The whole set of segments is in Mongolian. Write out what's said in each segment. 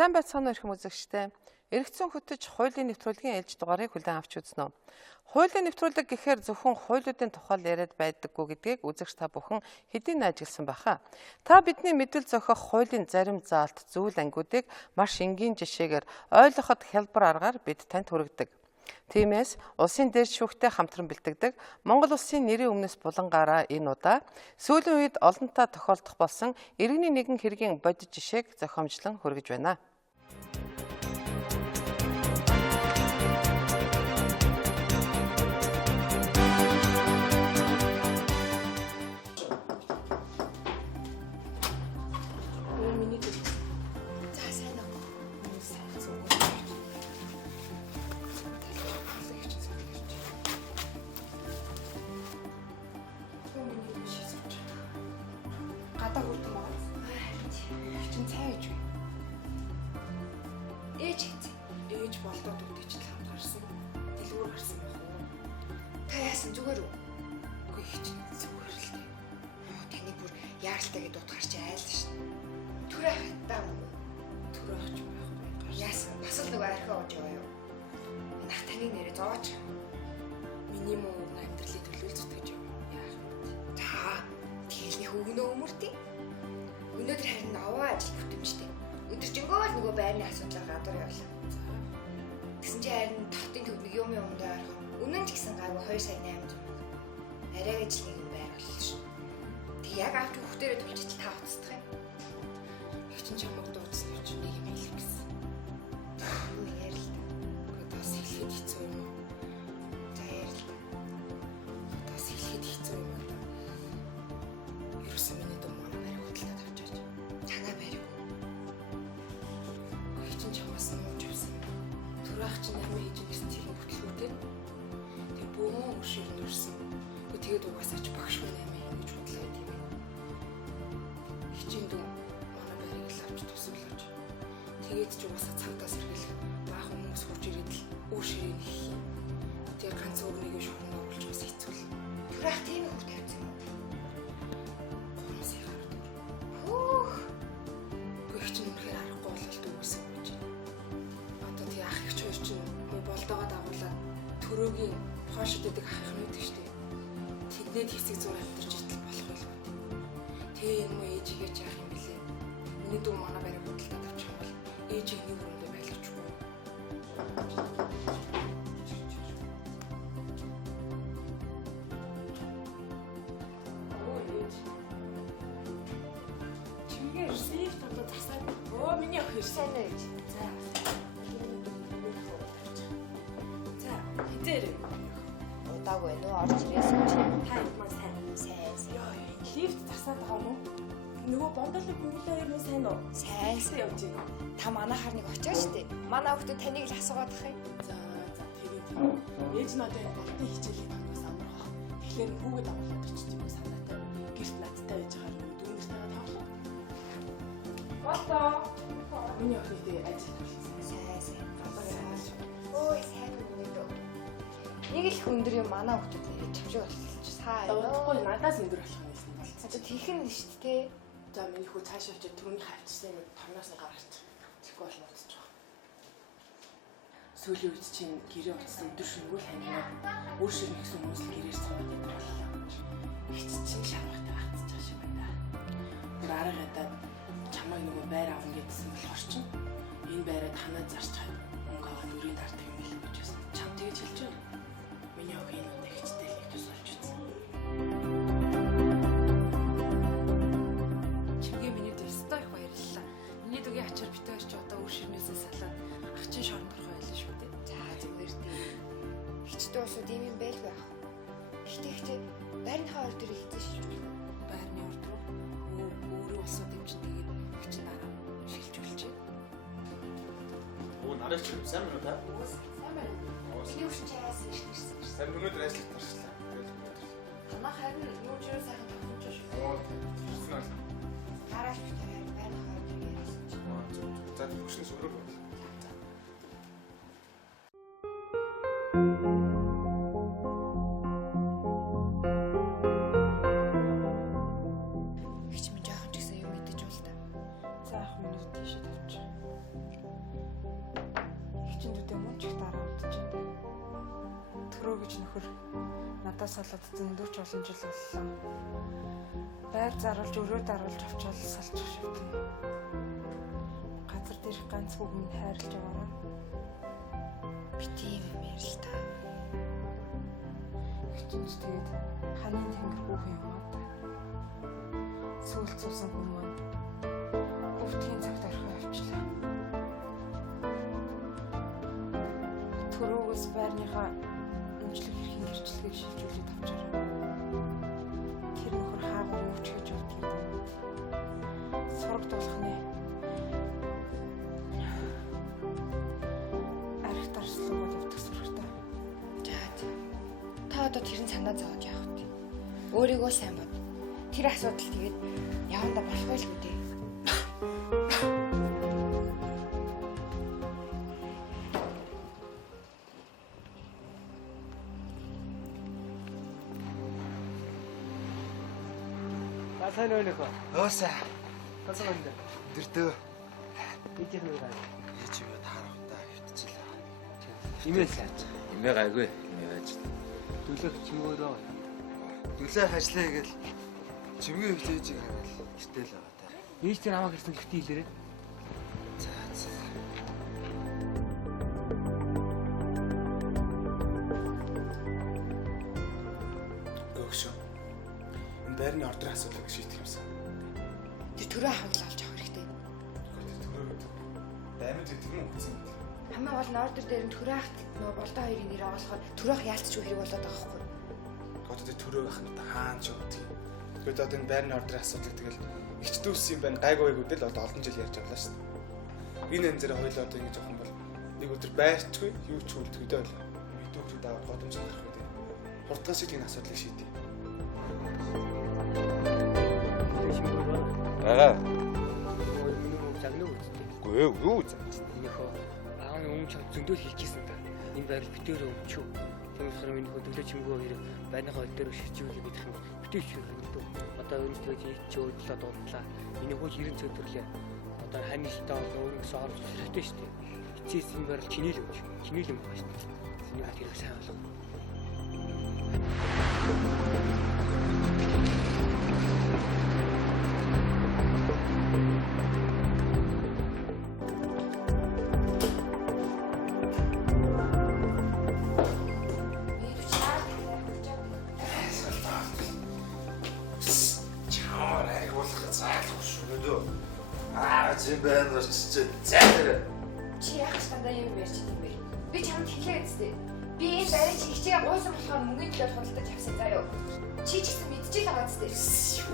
Сайн байцгаана уу эрхэм үзэгчтэй. Эргэцэн хөтөж хуулийн нэвтрүүлгийн ээлж дугаарыг хүлээн авч үзнэ. Хуулийн нэвтрүүлэг гэхээр зөвхөн хуулиудын тухай яриад байдаггүй гэдгийг үзэгч та бүхэн хэдийн ажигласан байхаа. Та бидний мэдэл зохиох хуулийн зарим заалт зүйл ангиудыг маш энгийн жишээгээр ойлгоход хялбар аргаар бид танд хүргэдэг. Тиймээс улсын дээд шүүхтэй хамтран бэлтгэдэг Монгол улсын нэрийн өмнөөс булангаараа энэ удаа сүүлийн үед олонтаа тохиолдох болсон иргэний нэгэн хэргийн бодит жишээг зохиомжлон хүргэж байна. Гадаа хүрдэн байгаа. Чин цай ээж вэ? Ээж хийцээ. Ээж болдоод үдээч хамт гарсан. Дэлгүүр гарсан байх уу? Та яасан зүгээр үү? Үгүй чин зүгээр л дээ. Таны бүр яаралтай гэдээ утгаарч айлаа шин. Түрээ хатаа мөн. Түрээ ах ч байхгүй. Яасан? Бас л нэг архи оож яваа юу? Нах таны нэрээ зооч. Миний муу амьдралыг төлөөлж зүтгэж яваа. Та тэгэлний хөвгнөө өмөртий. Өнөөдөр харин аваа ажил бүтэмжтэй. Өдөржингөө л нөгөө байрны асуудлаар гадуур явлаа. Тэгсэн чинь харин татын төвнийг юм даар. Үнэн ч гэсэн гайгүй 2 сая 800. Арай гэж нэг юм байрлал ш. Тэг яг авч хүүхдэрээ төлчих та утасдах юм. Их чинь чамд дуудсан юм чинь нэг юм хэлэх гэсэн. Юу ярил та. Гүтээс хэлэхэд хэцүү юм уу? За ярил та. Гүтээс хэлэхэд хэцүү юм уу? Миний дом манай барь хөдлөд авчаач. Танаа барь юу? Гэх чинь чамаас нууж авсан. Түрээх чинь намайг хийж гэсэн тийм хөтлөөтэй. Тэг бөөн өшиг нурсан. Тэгээд угаасаач багш хүн намайг ингэж бодлоо тийм ээ. Их чинь дүү манай барийг л авч тусуулж. Тэгээд ч угаасаа цагдаас сэргийлэх баах хүмүүс хурж ирээд л өшиг нэх юм. Тэгээд ганц өөрнийг шуурна болж бас хэцүү л. Түрээх тийм их тавьсан юм. Төрөөгийн хоошддаг харах нь гэдэг штеп. Тэднээ хэсэг зур амьдарч идэл болох байлгүй. Тэгээ энэ муу ээжигээ яах юм бэлээ. Миний дүү манай барыг хөдөлтөд авчих юм бол ээжийг нэг хүндээ байлгачгүй. Чигээр сейф тодо засаад. Оо миний ах ирсэн ээж. Удааг байна уу? Орж ирээсэй чи. Та ямар сайн? Ёо, лифт засаад байгаа юм уу? Нөгөө бондолын бүгэлээ ер нь сайн уу? Сайн явж байна. Та манайхаар нэг очиж штэ. Манай хүүхдүүд таныг л асуугаад ах юм. За, тэгээд ээж нь одоо энэ болтын хичээлийг танаас амрах. Тэгэхээр хүүгээд аваад очиж юм санаатай. Гэрт надтай байж байгаа юм. Дүүнэртэйгээ тоглох. Болтоо. Миний охинтой ажил болсон. Сайн. Ой, сайн үнэ дөө. Нэг л өндөр юм манай хүүхдүүд нэрээ чавшиг болчихсон чи сайн. Удахгүй надаас өндөр болох юм байсан бол. Одоо тийх нь шүү дээ. За миний хүү цаашаа очиж түрүүний хавчсан юм торноос нь гаргаж. Тэгэхгүй бол муудаж байгаа. Сүүлийн үед чинь гэрээ утсан өдөр шөнөгүй ханаа. Өөр ширнэ гэсэн хүмүүс л гэрээр цаваад байдаг боллоо. Их чинь шармахтай гацж байгаа шиг байна. Дараа гадаад чамайг нөгөө байр авна гэдсэн болохоор чинь энэ байраа танаа зарч хаад мөнгө аваад өрийн дартаг юм л гэж байсан. Чам тэгэж хэлж байна. Миний охин энэ ихтэй л их тусалж үзсэн. Чигээ миний дэвстэй их баярлалаа. Миний дүгийн ачаар битээч ч одоо өөр ширнээсээ салаад ах чинь шорон дорхой байлаа шүү дээ. За зүгээр дээ. Хичтэй усуд ийм юм байлгүй ах. Гэхдээ байрныхаа орд төр хэлсэн шүү дээ. Байрны орд руу өөрөө усууд юм чинь тэгээд хичин дараа шилжүүлчихэ. Оо нарыг чи сайн байна уу та? Сайн байна. Миний өвчин чаас ирсэн. Сайн өнөөдөр ажиллах тарчлаа. Танаа харин юу ч юу сайхан тохиолж шүү. Оо ирсэн аа. Хараач битээ байрныхаа орд төр ярьсан чи. За төгшнөөс өөрөө бол. Хич минь жоохон ч гэсэн юм мэдэж бол та. За ах минь тийшээ тавьчих. нөхөр надаас болоод зөндөөч олон жил боллоо. Байр заруулж өрөө даруулж авчаал салчих шүү дээ. Газар дээрх ганц хүүг минь хайрлаж байгаараа. Би тийм юм ярил та. Хичнээн тэгээд ханийн тэнгэр хүүхэн яваад сүүлд суусан хүн маань өвтгийн цагт орхио явчлаа. Төрөөгөөс байрныхаа өмчлөх эрхийн гэрчлэгийг шилжүүлээд авчаарай. Тэр нөхөр хаагаар юу ч хийж болдгийг байна. Сураг дуулахны арх дарслуугаад явдаг сурагтай. Та одоо тэр нь санаа зовоод явах үү? Өөрийгөө сайн бод. Тэр асуудал тэгээд явандаа болохгүй л үү дээ. Сайн ойлохоо. Оосаа. Тасаа гэнэ. Дэртөө. Ичээр нөө гай. Ээж юу таарахтаа хөвтчихлээ. Имээ сайн. Имээ гайгүй. Имээ байж. Дүлэх чимгөөрөө. Дүлээ ажиллая гээл чимгээ хөвч ээжийг хараад гэртэл байгаа та. Ээж тэр хамаа гэрсэн гэртээ хэлээрээ. За. Гөөшөө. Энэ байрны ордрын асуудлыг шийдэх юмсан. Тэр төрөө авах л авч авах хэрэгтэй. Гэхдээ төрөө даймд гэдэг юм үгүй юм. Хамгийн гол нь ордер дээр нь төрөө авах нөгөө болдоо хоёрын нэр оголохоор төрөөх яалтчгүй хэрэг болоод байгаа байхгүй. Одоо төрөө байх нь хаана ч өгдөг. Гэхдээ одоо энэ байрны ордрын асуудлыг тэгэл ихчдүүлс юм байна. Гайгүйгүүд л одоо олон жил ярьж байгаа шүү дээ. Энэ энэ зэрэг хоёул одоо ингэж явах юм бол нэг өдөр байрчгүй юу ч үлдэхгүй л. Мэдүүхрүүд аваад годомж гарах үү. Хурдгаас шиг энэ асуудлыг шийдэе. Чимгөөрөө. Ага. Минь загнаа үзтээ. Үгүй юу зааж. Энийхөө аавны өмнө чам зөндөл хийчихсэн та. Энэ байр битээр өмчүү. Тэгмээр минь хөө төлөө чимгөө хэрэг байныхаа өл дээр ширчүүлээ гэдэг юм. Битээ ширхэнэ. Одоо энэ тэгээд ч өөдлөө дуудлаа. Миний хөө 90 цэвэрлээ. Одоо ханилтаа өөрөнгө соорч хэрэгтэй шүү дээ. Эцээс энэ байр чиний л өмч. Чиний л юм байна шүү дээ. Миний хат хэрэг сайн болов. Зин байна очиж зайлэр. Чи яах гэж дандаа юм ярьж байгаа юм бэ? Би чамд хэлээ үстэй. Би энэ байрыг чи хичээ гуйсан болохоор мөнгөний төлөв худалдаж авсан заяа. Чи ч гэсэн мэдчихэл байгаа үстэй.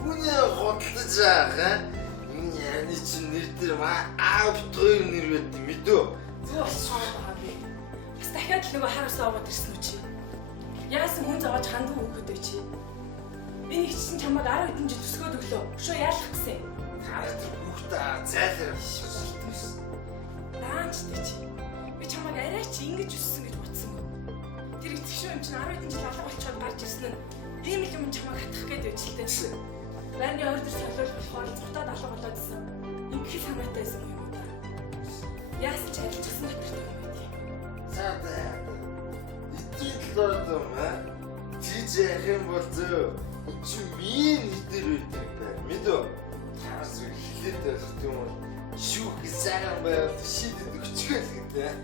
Юуны худалдаж байгаа хаа? Энэ яны чинь нэр дээр аавтгой нэр байд мэдөө. Зөө соо байгаа би. Бас дахиад л нөгөө хар ус аваад ирсэн үү чи? Яасан хүн зовоож хандгүй өгөхөд вэ чи? Энэ их чинь чамайг 10 хэдэн жил төсгөөд өглөө. Өшөө яалах гэсэн. Хараад бүгдээ зайлэр. Даанчтай чи. Би чамайг арай чи ингэж өссөн гэж бодсон гоо. Тэр их тэгшүү юм чинь 10 хэдэн жил алга болчиход гарч ирсэн нь ийм л юм чамайг хатах гээд байжлээ. Байрны ордер солиулах болохоор цутаад алга болоод исэн. Ингээд санаатай байсан юм уу та? Яасан ч ажиллажсэн дотор юм бэ? Саадаа. Итгэл аа. Жиж яах юм бол зөө. Чи минь хитэр үйдэг бай. Мэдөө. Таас хэлээд байх юм бол шүүх сайн байл шийдэд өгчгөл гэдэг.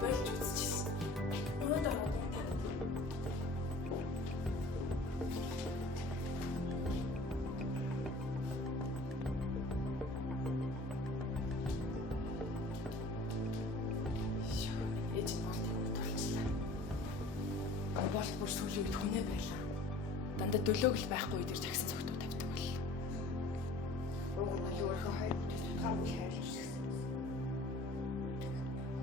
Болж үзчихсэн. Өнөөдөр ээж нь болт юм толчлаа. Болт бүр сүүлийн үед хүнээ байлаа. Дандаа дөлөөг л байхгүй үед ирж агсан цогтуу тавьдаг бол. Уг нь өөрийнхөө хоёр бүтээс тутгааргүй хайрлаж ирсэн.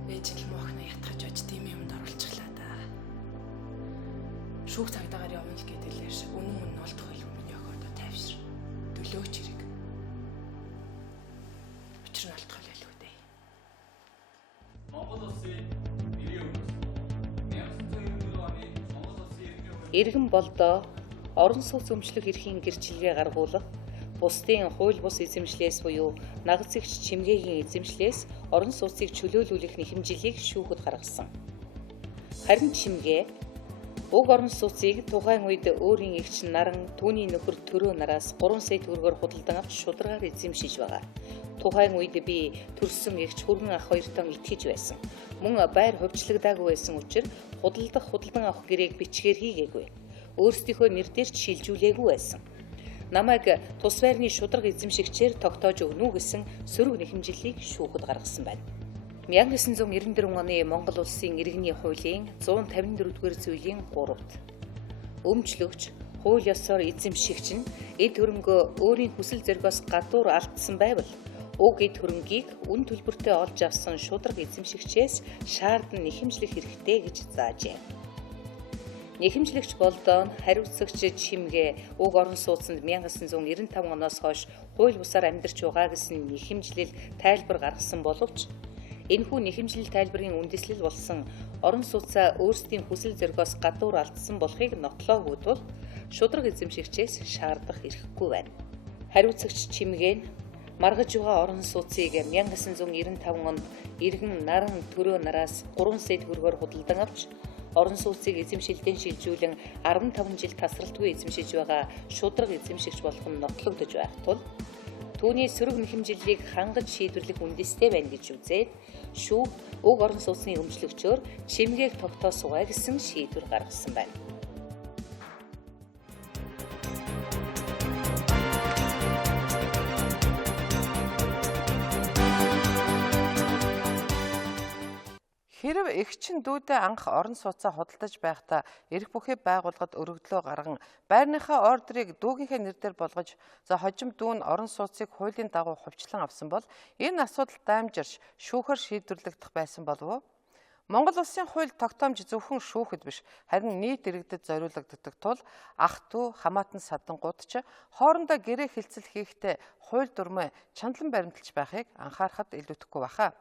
Ээж л моохна ятгаж аж тийм юмд оруулчихлаа да. Шүүх цагдаагаар явна л гэдэл яаш. Үнэн мөн олдох юм миний охиодоо тайвшир. Дөлөөч хэрэг. Учир нь олдох л байлгүй дээ. Монгол улсын нэрийн өмнөс 1994 оны Монгол улсын иргэний Иргэн болдоо орон сууц өмчлөх эрхийн гэрчлэгээ гаргуулах, бусдын хууль бус эзэмшлээс буюу нагц эгч чимгээгийн эзэмшлээс орон сууцыг чөлөөлүүлэх нэхэмжлийг шүүхэд гаргасан. Харин чимгээ Уг орон сууцыг тухайн үед өөрийн эгч Наран түүний нөхөр Төрөө нараас 3 сая төгрөгөөр худалдан авч шударгаар эзэмшиж байгаа. Тухайн үед би төрсөн эгч хөргөн ах хоёртон итгэж байсан. Мөн байр хувьчлагдаагүй байсан учраас худалдан авах гэрээг бичгээр хийгээгүй. Өөрсдийнхөө нэрээр ч шилжүүлээгүй байсан. Намайг тус байрны шударга эзэмшигчээр тогтоож өгнө үү гэсэн сөрөг нэхэмжлэлийг шүүхэд гаргасан байна. 1994 оны Монгол улсын иргэний хуулийн 154-р зүйлийн 3-т өмчлөгч хууль ёсоор эзэмшигч нь эд хөрөнгөө өөрийн хүсэл зоригоос гадуур алдсан байвал уг эд хөрөнгийг үн төлбөртэй олж авсан шударга эзэмшигчээс шаардан нэхэмжлэх хэрэгтэй гэж заажээ. Нэхэмжлэгч болдоо хариуцагч чимгээ уг орон сууцанд 1995 оноос хойш хууль бусаар амьдарч байгаа гэсэн нэхэмжлэл тайлбар гаргасан боловч энэхүү нэхэмжлэл тайлбарын үндэслэл болсон орон сууцаа өөрсдийн хүсэл зоригоос гадуур алдсан болохыг нотлоогүй тул шударга эзэмшигчээс шаардах эрхгүй байна. Хариуцагч чимгээ нь маргаж байгаа орон сууцыг 1995 онд иргэн Наран Төрөө нараас 3 сая төгрөгөөр худалдан авч орон сууцыг эзэмшилдэн шилжүүлэн 15 жил тасралтгүй эзэмшиж байгаа шударга эзэмшигч болох нь нотлогдож байх тул түүний сөрөг нэхэмжлэлийг хангаж шийдвэрлэх үндэстэй байна гэж үзээд шүүгт уг орон сууцны өмчлөгчөөр чимгээг тогтоосгоё гэсэн шийдвэр гаргасан байна. Хэрв эгчин дүүдээ анх орон сууцаа худалдаж байхдаа эрх бүхий байгууллагад өргөдлөө гарган байрныхаа ордерыг дүүгийнхээ нэрээр болгож хожим дүү нь орон сууцыг хуулийн дагуу хувьчлан авсан бол энэ асуудал даймжирч шүүхээр шийдвэрлэгдэх байсан болов уу? Монгол улсын хууль тогтоомж зөвхөн шүүхэд биш харин нийт иргэдэд зориулагддаг тул ах дүү хамаатан садангууд ч хоорондоо гэрээ хэлцэл хийхдээ хууль дүрмээ чандлан баримталж байхыг анхаарахад илүүтэхгүй баха.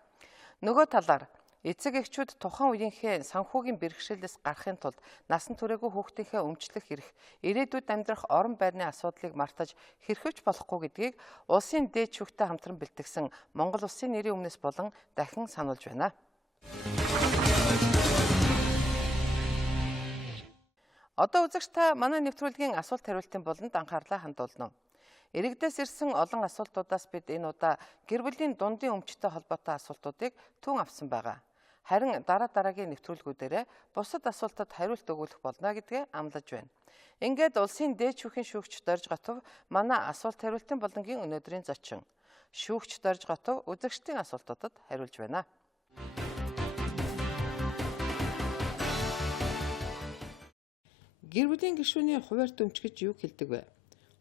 Нөгөө талаар эцэг эхчүүд тухайн үеийнхээ санхүүгийн бэрхшээлээс гарахын тулд насан туршаагүй хүүхдийнхээ өмчлөх эрх, ирээдүйд амьдрах орон байрны асуудлыг мартаж хэрхэвч болохгүй гэдгийг улсын дээд шүүгтэй хамтран бэлтгэсэн Монгол Улсын нэрийн өмнөөс болон дахин сануулж байна. Одоо үзэгч та манай нэвтрүүлгийн асуулт хариултын болонд анхаарлаа хандуулна. Иргэдээс ирсэн олон асуултуудаас бид энэ удаа гэр бүлийн дундын өмчтэй холбоотой асуултуудыг түн авсан байгаа. Харин дараагийн нэвтрүүлгүүдээрээ бусад асуултад хариулт өгүүлэх болно гэдгээ амлаж байна. Ингээд улсын дээд шүүхийн шүүгч Дорж Готов манай асуулт хариултын болонгийн өнөөдрийн зочин. Шүүгч Дорж Готов үзэгчдийн асуултуудад хариулж байна. Гэр бүлийн гишүүний хуваарьт өмч гэж юу хэлдэг вэ?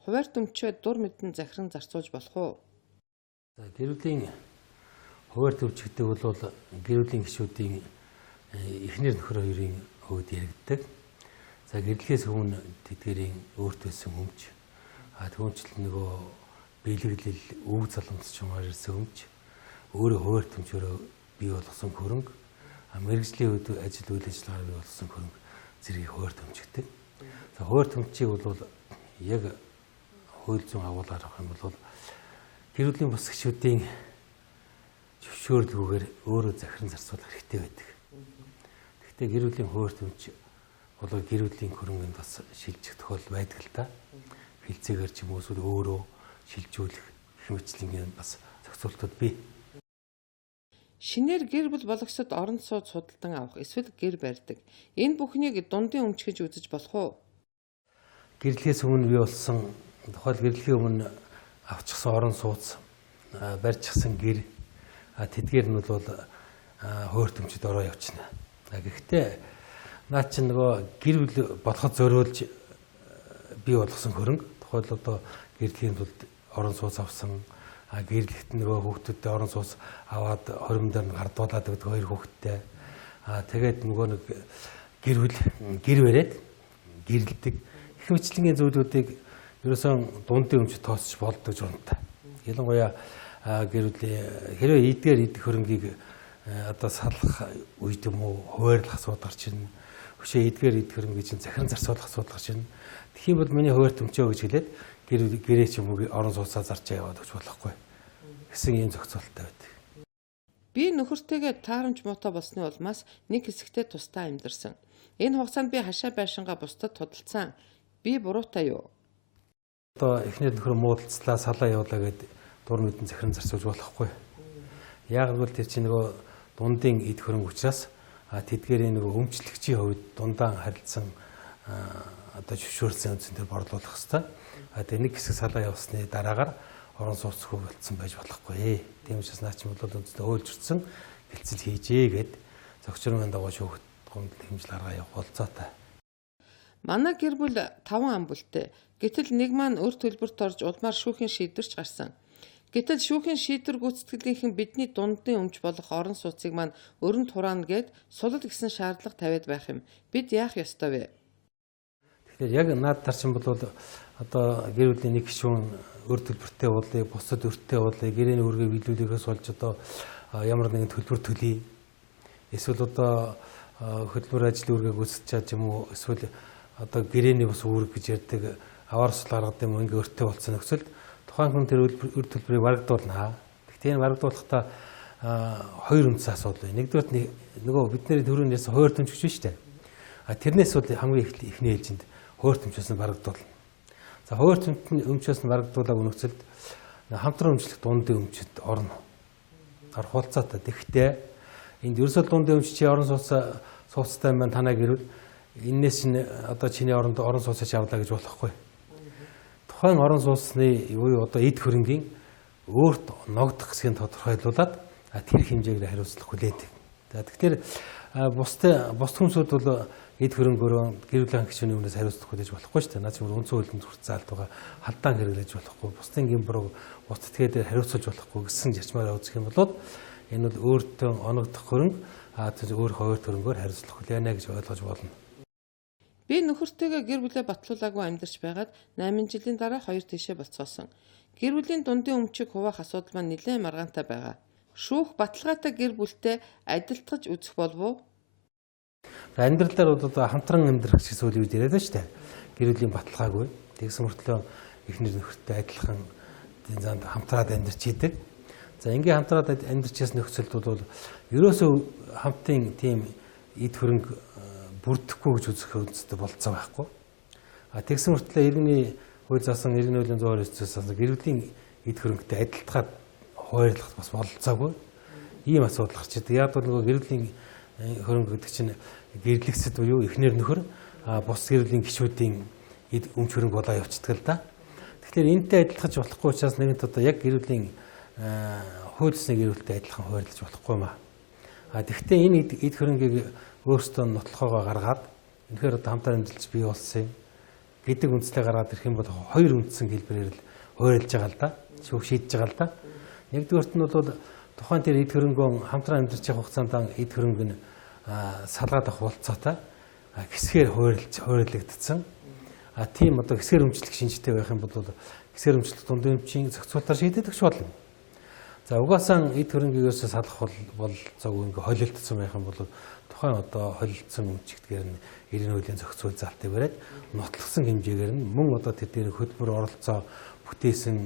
Хуваарьт өмчөө дур мэдэн захиран зарцуулж болох уу? Гэр бүлийн хуваарьт өмч гэдэг бол гэр бүлийн гишүүдийн эхнэр нөхөр хоёрын хувьд яригддаг. За гэрлэхээс өмнө тэдгэрийн өөрт байсан өмч, түүнчлэн нөгөө биелэгдэл өв залгамжчмаар ирсэн өмч, өөрөө хуваарьт өмчөөрөө бий болгосон хөрөнгө, мэргэжлийн үед ажил үйл ажиллагаар бий болсон хөрөнгө зэргийг хуваарьт өмч гэдэг. За хуваарьт өмчийг бол яг хууль зүйн агуулгаар авах юм бол гэр бүлийн бус гишүүдийн зөвшөөрлгүйгээр өөрөө захиран зарцуулах хэрэгтэй байдаг. Гэхдээ гэр бүлийн хуваарьт өмч бол гэр бүлийн хөрөнгөнд бас шилжих тохиолдол байдаг л да. Хилцээгээр ч юм уу өөрөө шилжүүлэх гэх мэтлэн бас зохицуултууд бий. Шинээр гэр бүл болгосод орон сууц худалдан авах эсвэл гэр барьдаг. Энэ бүхнийг дундын өмч гэж үзэж болох уу? Гэрлэхээс өмнө бий болсон тухайл гэрлэхийн өмнө авчихсан орон сууц, барьчихсан гэр тэдгээр нь бол хуваарьт өмчөд ороо явчихна. Гэхдээ наа чи нөгөө гэр бүл болоход зориулж бий болгосон хөрөнгө тухайл одоо гэрлийн тулд орон сууц авсан, гэрлэгт нөгөө хүүхдүүдтэй орон сууц аваад хоримдоор нь гардуулаад өгдөг хоёр хүүхдтэй. Тэгээд нөгөө нэг гэр бариад гэрэлдэг их мэтлэнгийн зүйлүүдийг ерөөсөн дундын өмч тооцож болдог журамтай. Ялангуяа гэр бүлийн хэрвээ эдгээр идэх хөрөнгийг одоо салах үед юм уу хуваарлах асуудал гарч ирнэ. Хөшөө эдгээр идэх хөрөнгийг чинь захиран зарцуулах асуудал гарч ирнэ. Тэгэх юм бол миний хуваарьт өмчөө гэж хэлээд гэрээ ч юм уу орон сууцаа зарчаа яваад өгч болохгүй гэсэн ийм зохицуулалттай байдаг. Би нөхөртэйгээ таарамж муутай болсны улмаас нэг хэсэгтээ тусдаа амьдарсан. Энэ хугацаанд би хашаа байшингаа бусдад тудалсан. Би буруутай юу? Одоо эхнэр нөхөр муудалцлаа, салаа явуулаа гэд дур мэдэн захиран зарцуулж болохгүй. Яг л тэр чинь нөгөө дундын эд хөрөнгө учраас тэдгээрийн нөгөө өмчлөгчийн хувьд дундаан харилцсан одоо зөвшөөрсөн үндсэн дээр борлуулах хэрэгтэй. Тэгээ нэг хэсэг салаа явуулсны дараагаар орон сууцгүй болцсон байж болохгүй. Тийм учраас наа чинь бол үндсэндээ өөлжөрсөн гэлцэл хийжээ гэд зохицрын дагуу шүүхт гомдол хэмжил аргаа явах болцоотой. Манай гэр бүл 5 ам бүлтэй. Гэтэл нэг маань өр төлбөрт орж улмаар шүүхийн шийдвэрч гарсан. Гэтэл шүүхийн шийдвэр гүйцэтгэлийнхэн бидний дундын өмч болох орон сууцыг маань өрөнд хураана гэд сулал гэсэн шаардлага тавиад байх юм. Бид яах ёстой вэ? Тэгэхээр яг наад тарчин бол одоо гэр бүлийн нэг гишүүн өр төлбөртэй уулыг, бусад өрттэй уулыг, гэрээний үргээ биелүүлэхээс болж одоо ямар нэгэн төлбөр төлье. Эсвэл одоо хөдөлмөр ажлын үргээ гүйцэтгэж чад юм уу? Эсвэл одоо гэрээний бас үүрэг гэж ярьдаг аваар сул гаргад юм ингээ өрттэй болсон нөхцөлд тухайн хүн тэр өр төлбөрийг варагдуулна. Гэхдээ энэ варагдуулахдаа хоёр үндсэн асуудал байна. Нэгдүгээр нөгөө бидний төрөөнөөс хойр төмчөж шүү дээ. Тэрнээс бол хамгийн ихний ээлжинд хойр төмчөөс нь варагдуулна. За хойр төмчөөс нь варагдуулаагүй нөхцөлд хамтран өмчлөх дундын өмчөд орох хулцаатай. Тэгэхдээ энд ерөөсөө дундын өмч чи орон сууцтай маань танаа гэрвэл энээс чинь одоо чиний орон сууцаач авлаа гэж болохгүй. Тухайн орон сууцны юу одоо эд хөрөнгийн өөрт ногдох хэсгийг тодорхойлуулад тэр хэмжээгээр хариуцлах хүлээдэг. За тэгэхээр бус хүмүүсүүд бол эд хөрөнгөөрөө гэр бүлийн гишүүний өмнөөс хариуцлах хүлээж болохгүй шүү дээ. Наад чинь үндсэн хуулинд хүртэлцаалт байгаа халдаан хэрэглэж болохгүй. Бусдын гимбруу бус этгээдээр хариуцуулж болохгүй гэсэн зарчмаараа үзэх юм бол энэ бол өөртөө оногдох хөрөнгө өөр хоёр хөрөнгөөр хариуцлах хүлээнэ гэж ойлгож болно. Би нөхөртөөгөө гэр бүлээ батлуулаагүй амьдарч байгаад 8 жилийн дараа хоёр тишээ болцоосон. Гэр бүлийн дундын өмчийг хуваах асуудал маань нэлээд маргаантай байгаа. Шүүх баталгаатай гэр бүлтэй адилтгаж үзэх болов уу? Амьдралаар бол одоо хамтран амьдрах гэсэн зүйл үед яриад байна шүү дээ. Гэр бүлийн баталгаагүй. Тэгсэн мөртлөө эхнэр нөхөртэй адилхан занд хамтраад амьдарч идэг. За ингийн хамтраад амьдарч ясны нөхцөлд бол ерөөсөө хамтын тийм эд хөрөнгө бүрдэхгүй гэж үзэх үндэстэй болцоо байхгүй. Тэгсэн мөртлөө иргэний хууль заасан иргэний хуулийн 129-өөс гэр бүлийн эд хөрөнгөтэй адилтгаад хуваарлах бас болцоогүй. Ийм асуудал гарч идэг. Яг бол нөгөө гэр бүлийн хөрөнгө гэдэг чинь гэрлэгсэд буюу эхнэр нөхөр бус гэр бүлийн гишүүдийн эд өмч хөрөнгө болоо явцдаг л да. Тэгэхээр энэтэй адилтгаж болохгүй учраас нэгэнт одоо яг гэр бүлийн хууль ёсны гэр бүлтэй адилхан хуваарлаж болохгүй маа. Тэгэхдээ энэ эд хөрөнгийг өөрсдөө нотлохоогоо гаргаад үнэхээр одоо хамтаар амьдарч бий болсон юм гэдэг үндслээ гаргаад ирэх юм бол хоёр үндсэн хэлбэрээр л хуваарлж байгаа л да. Шүүх шийдэж байгаа л да. Нэгдүгээрт нь бол тухайн тэр эд хөрөнгөө хамтран амьдарч явах хугацаанд эд хөрөнгө нь салгаад авах болцоотой хэсгээр хуваарлагдсан. Тийм одоо хэсгээр өмчлөх шинжтэй байх юм бол хэсгээр өмчлөх дундын өмчийн зохицуулалтаар шийдэгдэх болно. За угаасаа эд хөрөнгөөс салах бол зөв ингээ холилдсон байх юм бол тухайн одоо холилдсон өмчигдгээр нь иргэний хуулийн зохицуул залтыг бариад нотлогсон хэмжээгээр нь мөн одоо тэр дээр хөтөлбөр оролцоо бүтээсэн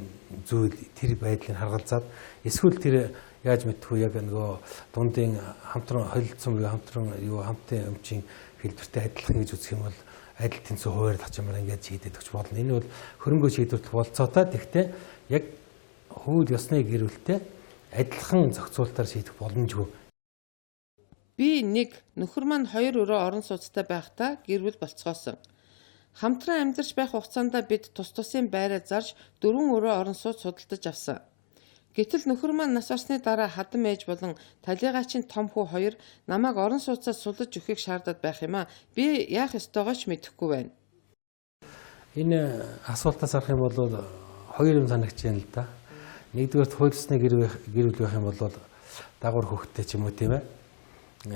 зүйл тэр байдлыг харгалзаад эсвэл тэр яаж мэдтгүй яг нөгөө дундын хамтран холилдсон буюу хамтын өмчийн хэлбэртэй адилхан гэж үзэх юм бол адил тэнцүү хуваарь хачмаар ингээд шийдэж өгч болно. Энэ бол хөрөнгөө шийдвэрлэх болцоотой. Тэгэхдээ яг хууль ёсны гэр бүлтэй адилхан зохицуулалтаар шийдэх боломжгүй. Би нэг нөхөр маань 2 өрөө орон сууцтай байхдаа гэр бүл болцгоосон. Хамтран амьдарч байх хугацаанд бид тус тусын байраа зарж 4 өрөө орон сууц судалдаж авсан. Гэтэл нөхөр маань нас барсны дараа хадам ээж болон талигаачийн том хүү 2 намайг орон сууцаас сулж өгөхийг шаардаад байх юм а. Би яах ёстойгоо ч мэдэхгүй байна. Энэ асуултаас арах юм бол хоёр юм санагч байна л да. Нэгдүгээр хууль ёсны гэр бүл байх юм бол дагвар хөвгттэй ч юм уу тийм ээ.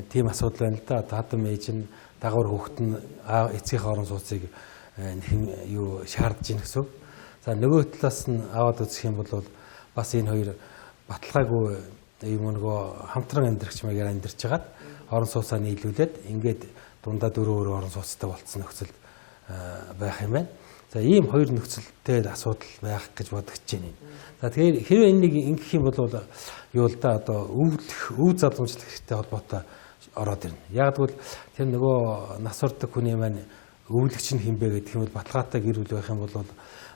Тийм асуудал байна л да. Хадам ээж нь дагвар хөвгт нь эцгийнхээ орон сууцыг шаардж ийн гэсэн. За нөгөө талаас нь аваад үзэх юм бол бас энэ хоёр баталгаагүй юм нөгөө хамтран амьдрагч маягаар амьдарч хагаад орон сууцаа нийлүүлээд ингээд дундаа 4 орон сууцтай болцсон нөхцөл байх юм байна. За ийм хоёр нөхцөлтэй асуудал байх гэж бодож байна. За тэгэхээр хэрвээ энийг ингэх юм бол юу л да одоо өв заламжлах хэрэгтэй холбоотой ороод ирнэ. Яг тэгвэл тэр нөгөө нас урддаг хүний маань өвлөгч нь хинбэ гэдэг юм бол баталгаатай гэр бүл байх юм бол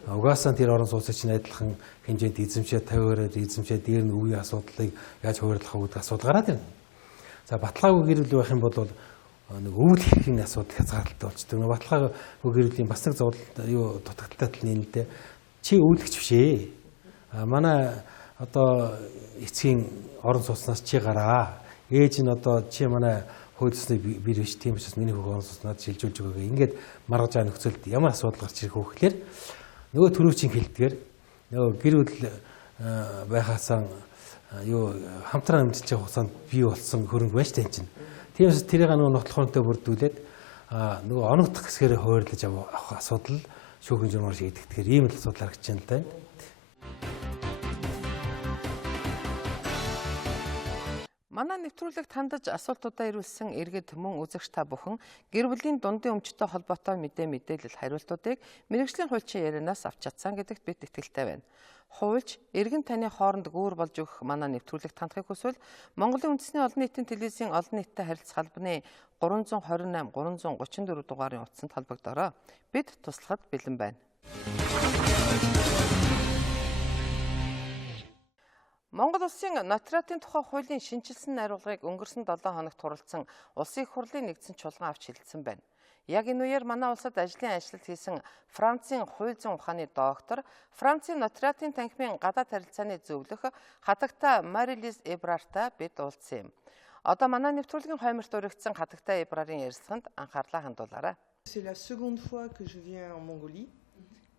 угаасаа тэр орон сууцч нь адилхан хэмжээнд эзэмшээ 50-аар эзэмшээ дээр нь үеийн асуудлыг яаж хуваарлах вэ гэдэг асуудал гараад ирнэ. За баталгаагүй гэр бүл байх юм бол нэг өвөл хэрхний асуудал хязгаарлалтай болчдөг. Баталгаагүй гэр бүлийн бас нэг юу дутагдaltaй тал нь энэ чи өвлөгч биш ээ. Манай одоо эцгийн орон сууцнаас чи гараа. Ээж нь одоо чи манай хууль ёсны бэр биш тийм учраас миний хөх орон сууцнаад шилжүүлж өгөөгээ. Ингээд маргаж байгаа нөхцөлд ямар асуудал гарч ирэх вэ гэхээр нөгөө төрөвчийн хэлдгээр нөгөө гэр бүл байхаасаа юу хамтран амьдарч байгаа хугацаанд бий болсон хөрөнгө байж тань чинь. Тиймээс тэрийг нөгөө нотлохоонтой бүрдүүлээд нөгөө оногдох хэсгээрээ хуваарлаж авах асуудал шүүхийн журмаар шийдэх. Тэгэхээр ийм л асуудал харагдаж байна л да. Манай нэвтрүүлэгт хандаж асуултуудаа ирүүлсэн иргэд мөн үзэгч та бүхэн гэр бүлийн дундын өмчтэй холбоотой мэдээлэл хариултуудыг мэргэжлийн хуульчин ярианаас авч чадсан гэдэгт бид итгэлтэй байна. Хуульч иргэн таны хооронд гүүр болж өгөх манай нэвтрүүлэгт хандахыг хүсвэл Монголын үндэсний олон нийтийн телевизийн олон нийттэй харилцах албаны 328 334 дугаарын утсанд холбогдорой. Бид туслахад бэлэн байна. Монгол улсын нотариатын тухай хуулийн шинжилсэн найруулгыг өнгөрсөн 7 хоногт хуралдсан Улсын их хурлын нэгдсэн чуулган авч хэлэлцсэн байна. Яг энэ үеэр манай улсад ажлын ажилд хийсэн Францын хууль зүйн ухааны доктор, Францын нотариатын танхимын гадаад харилцааны зөвлөх хатагта Мари-Лиз Эбрартай бид уулзсан юм. Одоо манай нэвтрүүлгийн хойморт өргөцсөн хатагта Эбрарын ярилцлаганд анхаарлаа хандуулаарай.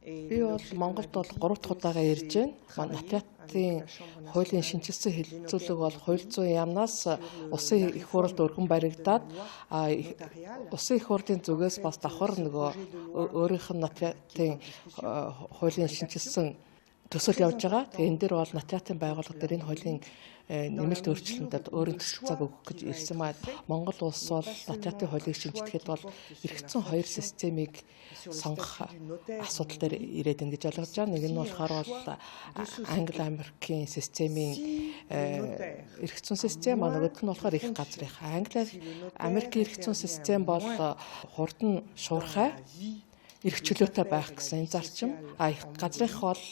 Би бол Монголд бол 3 дахь удаага ирж байна. Нотариатын хуулийн шинжилсэн хэлэлцүүлэг бол хууль зүйн яамнаас Улсын их хурлд өргөн баригдаад Улсын их хурлын зүгээс бас давхар нөгөө өөрийнх нь нотариатын хуулийн шинжилсэн төсөл явж байгаа. Тэгээ энэ дээр бол нотариатын байгууллага дээр энэ хуулийн нэмэлт өөрчлөлтөд өөрийн төсөл цаг өгөх гэж ирсэн маа. Монгол улс бол нотариатын хуулийг шинжлэхэд бол эргэцсэн хоёр системийг сонгох асуудал дээр ирээд ингэж ойлгож байгаа. Нэг нь болохоор бол Англи Америкийн системийн эргэцсэн систем, нөгөөх нь болохоор их газрын. Англи Америкийн эргэцсэн систем бол хурдан шуурхай эрх чөлөөтэй байх гэсэн энэ зарчим. Их газрынх бол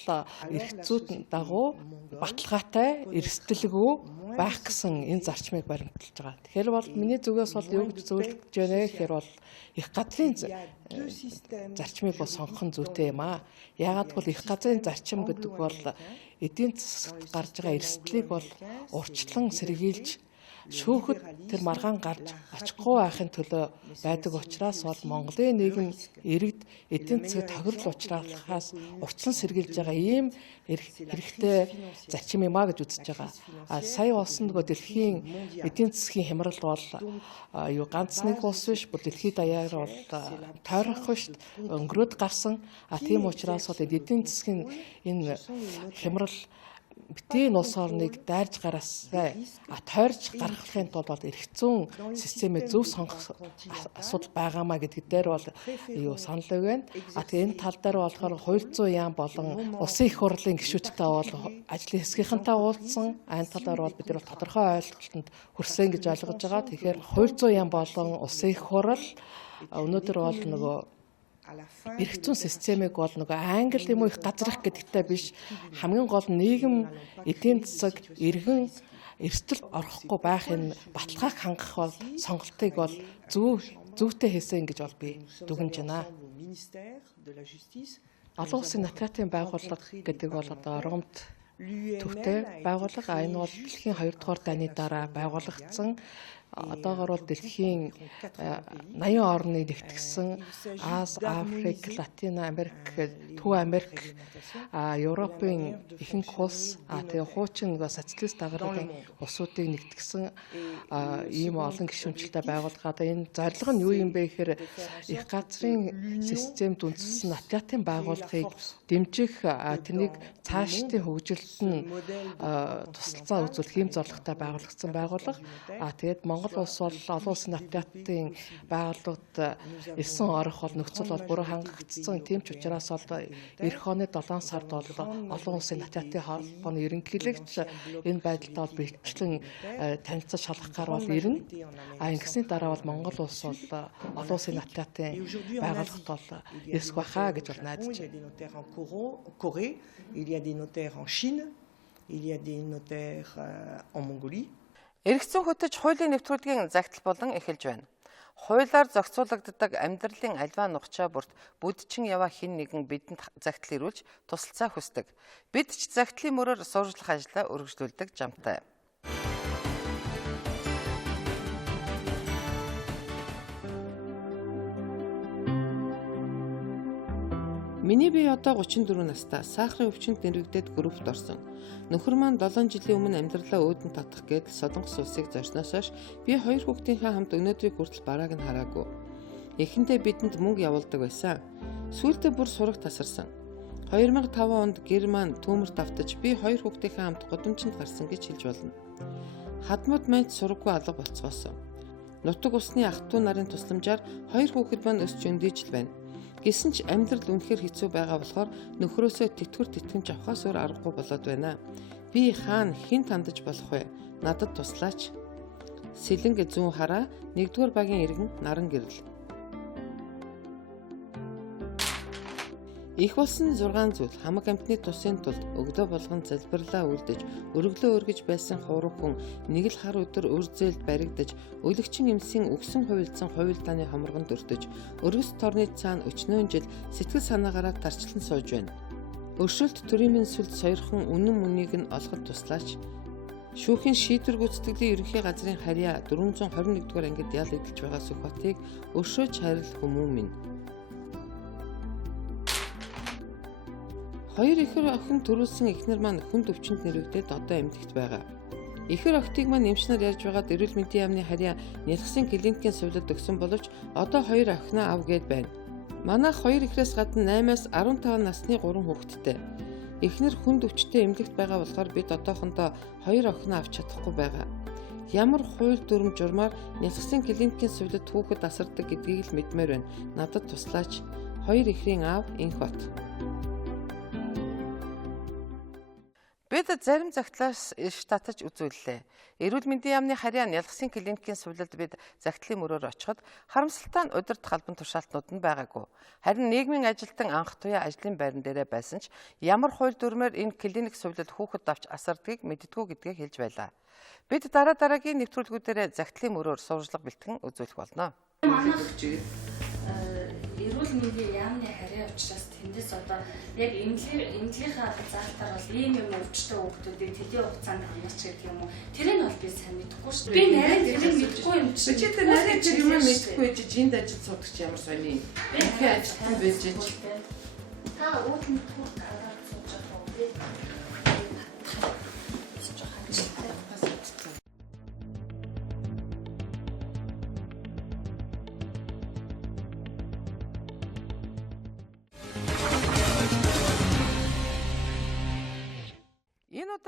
эрхцүүд дагуу баталгаатай эрсдэлгүй байх гэсэн энэ зарчмыг баримталж байгаа. Тэгэхээр бол миний зүгээс бол юу гэж зөвлөж байна гэхээр бол их газрын зарчмыг бол сонгох нь зүйтэй юм аа. Яагаад гэвэл их газрын зарчим гэдэг бол эдийн засагт гарч байгаа эрсдлийг бол урьдчилан сэргийлж шүүхэд тэр маргаан гарч очихгүй байхын төлөө байдаг учраас бол Монголын нийгэм иргэд эдийн засаг тохирол учраас урьдчилан сэргийлж байгаа ийм хэрэгтэй зарчим юм а гэж үзэж байгаа. Сая болсон нөгөө дэлхийн эдийн засгийн хямрал бол ганц нэг улс биш, бүр дэлхийд даяар бол тойрох биш өнгөрөөд гарсан. Тийм учраас бол эдийн засгийн энэ хямрал битгий улс орныг дайрж гараасай тойрж гаргахын тулд бол эрхцэн системээ зөв сонгох асуудал байгаамаа гэдэг дээр бол юу санал өгвэн. Тэгээ энэ тал дээр болохоор хууль зүйн яам болон улсын их хурлын гишүүдтэй бол ажлын хэсгийнхэнтэй уулзсан. Энэ талаар бол бид нар тодорхой ойлголтод хүрсэн гэж ойлгож байгаа. Тэгэхээр хууль зүйн яам болон улсын их хурл өнөөдөр бол нөгөө эрхцэн системийг бол нөгөө англи юм уу их газрах гэдэгтэй биш, хамгийн гол нийгэм эдийн засаг иргэн эрсдэл орохгүй байх энэ баталгааг хангах бол сонголтыг бол зүйтэй хийсэн гэж бол би дүгнэж байна. Олон улсын нотариатын байгууллага гэдэг бол одоо оромт төвтэй байгууллага. Энэ бол дэлхийн 2 дугаар дайны дараа байгуулагдсан. Одоогоор бол дэлхийн 80 орны нэгтгэсэн Аз, Африк, Латин Америк, Төв Америк, Европын ихэнх улс, тэгээ хуучин социалист аграрын улсуудыг нэгтгэсэн ийм олон гишүүнчлэлтэй байгууллагад энэ зорилго нь юу юм бэ гэхээр их газрын системд үндэслэн нотариатын байгууллагыг дэмжих тэнийг цаашдын хөгжилд нь туслалцаа үзүүлэх хэм зорилготой байгуулагдсан байгууллага. Тэгээд Монгол улс бол олон улсын нат театрын байгууллагууд 9 орох бол нөхцөл бол буруу хангагдсан. Тийм ч учраас бол эх оны 7 сард бол олон улсын нат театрын холбооны ерөнхийлөгч энэ байдалтай бол бичлэн танилцаж шалгахаар бол ирнэ. Ингэсний дараа бол Монгол улс бол олон улсын нат театрын байгууллагт бол эсэх баха гэж бол найдаж байна. Corée, il y a des notaires en Chine, il y a des notaires en Mongolie. Эргэцэн хөтөж хуулийн нэвтрүүлгийн загтал болон эхэлж байна. Хуулиар зохицуулагддаг амьдралын альва нухчаа бүрт бүдчин яваа хэн нэгэн бидэнд загтал ирүүлж тусалцаа хүсдэг. Бид ч загтлын мөрөөр сурчлах ажлаа үргэлжлүүлдэг жамтай. Миний бие одоо 34 настай сахарын өвчнөд нэрвэгдээд группт орсон. Нөхөр маань 7 жилийн өмнө амьдралаа өөдөн татах гээд Солонгос улсыг зорсноос хойш би 2 хүүхдийнхээ хамт өнөөдрийг хүртэл барааг нь хараагүй. Эхэндээ бидэнд мөнгө явуулдаг байсан. Сүүлдээ бүр сураг тасарсан. 2005 онд гэр маань төмөрт автаж би 2 хүүхдийнхээ хамт гудамжинд гарсан гэж хэлж болно. Хадмууд маань сураггүй алга болцгоосон. Нутаг усны ах トゥ нарын тусламжаар 2 хүүхэд маань өсч өндийж л байна. Гэсэн ч амьдрал үнэхээр хэцүү байгаа болохоор нөхрөөсөө тэтгэр тэтгэмж авахаас өөр аргагүй болоод байна. Би хаана хэн тандаж болох вэ? Надад туслаач. Сэлэнг зүүн хараа 1-р багийн иргэн наран гэрэл. Их болсон 6 зүйл хамаг амтны тусын тулд өгдөө болгон залбирлаа үлдэж, өргөлөө өргөж байсан хуруу хүн нэг л хар өдөр үрзэлд баригдаж, өлөгчин эмсийн өгсөн хувилдсан хувилдааны хоморгонд өртөж, өргөс торны цаана өчнөөн жил сэтгэл санаагаараа тарчлан сууж байна. Өршөлт төрийн сүлд сойрхон үнэн мөнийг нь олоход туслаач. Шүүхийн шийдвэр гүйцэтгэлийн ерөнхий газрын харьяа 421-р ангид ял эдэлж байгаа Сүхбаатарыг өршөөж хайрл хүмүүн минь. Хоёр ихэр охин төрүүлсэн эхнэр маань хүнд өвчнөд нэрвэгдээд одоо эмнэлэгт байгаа. Ихэр охтыг маань эмчнэр ярьж байгаад эрүүл мэндийн яамны харьяа нялхсын клиникийн сувлад өгсөн боловч одоо хоёр охиноо ав гээд байна. Манайх хоёр ихрээс гадна 8-аас 15 насны 3 хүүхэдтэй. Эхнэр хүнд өвчтэй эмнэлэгт байгаа болохоор бид одоохондоо хоёр охиноо авч чадахгүй байгаа. Ямар хууль дүрм журмаар нялхсын клиникийн сувлад хүүхэд асардаг гэдгийг л мэдмээр байна. Надад туслаач. Хоёр ихрийн аав Инхбат. Бид зарим загтлаас татаж үзүүллээ. Эрүүл мэндийн яамны харьяа нялхсын клиникийн сувлалд бид загтлын мөрөөр очиход харамсалтай нь удирдах албан тушаалтнууд нь байгаагүй. Харин нийгмийн ажилтан анх туяа ажлын байран дээрээ байсан ч ямар хууль дүрмээр энэ клиник сувлалд хүүхэд авч асардгийг мэддэггүй гэдгийг хэлж байлаа. Бид дараагийн нэвтрүүлгүүдээр загтлын мөрөөр сурвалжлага бэлтгэн үзүүлэх болно. Эрүүл мэндийн яамны харьяа учраас тэндээс одоо яг эмнэлгийнхаа заалтаар бол ийм юм өвчтөе хүүхдүүдийг тэдний хугацаанд хангаач гэдэг юм уу. Тэрийг бол би сайн мэдэхгүй шүү дээ. Би нарийн тэрийг мэдэхгүй юм чинь. Чи тэр нарийн тэр юм мэдэхгүй гэж энд ажил суудаг чи ямар сони. Би ажилтан байж чи. Та өөдний түүх гаргаад сууж байгаа уу?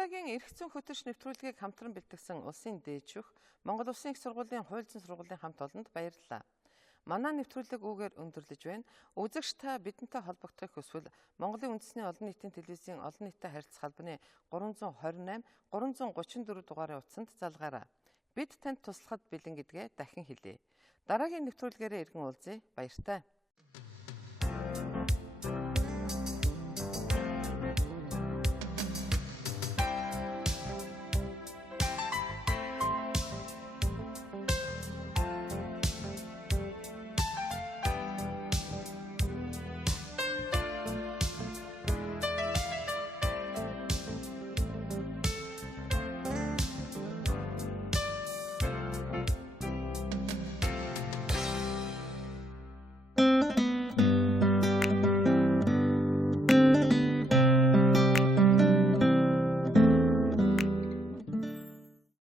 Удаагийн эргэцэн хөтөч нэвтрүүлгийг хамтран бэлтгэсэн улсын дээжих Монгол Улсын их сургуулийн хууль зүйн сургуулийн хамт олонд баярлалаа. Манай нэвтрүүлэг үүгээр өндөрлөж байна. Үзэгч та бидэнтэй холбогдохыг хүсвэл Монголын үндэсний олон нийтийн телевизийн олон нийтэд харилцах албаны 328 334 дугаарын утсанд залгаарай. Бид танд туслахад бэлэн гэдгээ дахин хэлье. Дараагийн нэвтрүүлгээрээ иргэн уулзъя. Баяртай.